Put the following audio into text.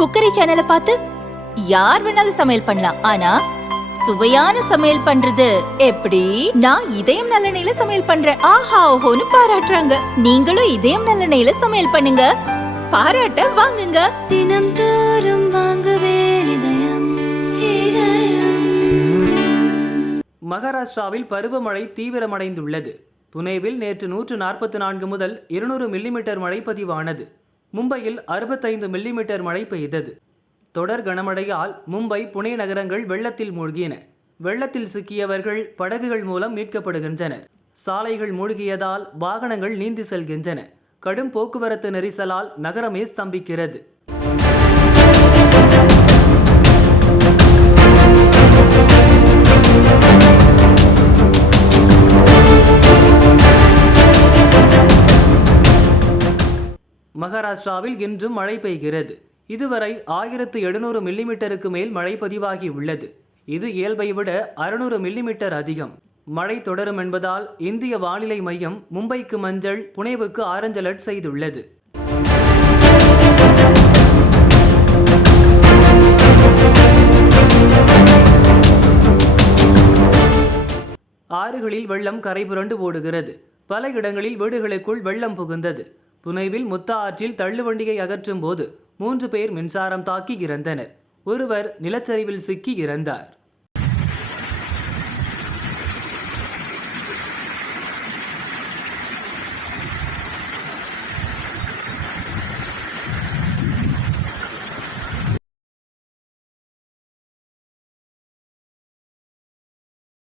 Cookery சேனலை பார்த்து யார் வேணாலும் சமையல் பண்ணலாம். ஆனா சுவையான சமையல் பண்றது எப்படி? நான் இதயம் நல்லெண்ணெயில சமையல் பண்றேன். ஆஹா ஓஹோன்னு பாராட்டுறாங்க. நீங்களும் இதயம் நல்லெண்ணெயில சமையல் பண்ணுங்க. பாராட்ட வாங்குங்க. தினம் தோறும் வாங்குவே இதயம் இதயம். மகாராஷ்டிராவில் பருவமழை தீவிரமடைந்துள்ளது. புனேவில் நேற்று நூற்று நாற்பத்தி நான்கு முதல் இருநூறு மில்லிமீட்டர் மழை பதிவானது. மும்பையில் அறுபத்தைந்து மில்லிமீட்டர் மழை பெய்தது. தொடர் கனமழையால் மும்பை புனே நகரங்கள் வெள்ளத்தில் மூழ்கின. வெள்ளத்தில் சிக்கியவர்கள் படகுகள் மூலம் மீட்கப்படுகின்றனர். சாலைகள் மூழ்கியதால் வாகனங்கள் நீந்தி செல்கின்றன. கடும் போக்குவரத்து நெரிசலால் நகரமே ஸ்தம்பிக்கிறது. மகாராஷ்டிராவில் இன்றும் மழை பெய்கிறது. இதுவரை ஆயிரத்து எழுநூறு மில்லிமீட்டருக்கு மேல் மழை பதிவாகி உள்ளது. இது இயல்பை விட அறுநூறு மில்லிமீட்டர் அதிகம். மழை தொடரும் என்பதால் இந்திய வானிலை மையம் மும்பைக்கு மஞ்சள் புனேவுக்கு ஆரஞ்சு அலர்ட் செய்துள்ளது. ஆறுகளில் வெள்ளம் கரை புரண்டு ஓடுகிறது. பல இடங்களில் வீடுகளுக்குள் வெள்ளம் புகுந்தது. புனைவில் முத்தா ஆற்றில் தள்ளுவண்டியை அகற்றும் போது மூன்று பேர் மின்சாரம் தாக்கி இறந்தனர். ஒருவர் நிலச்சரிவில் சிக்கி இறந்தார்.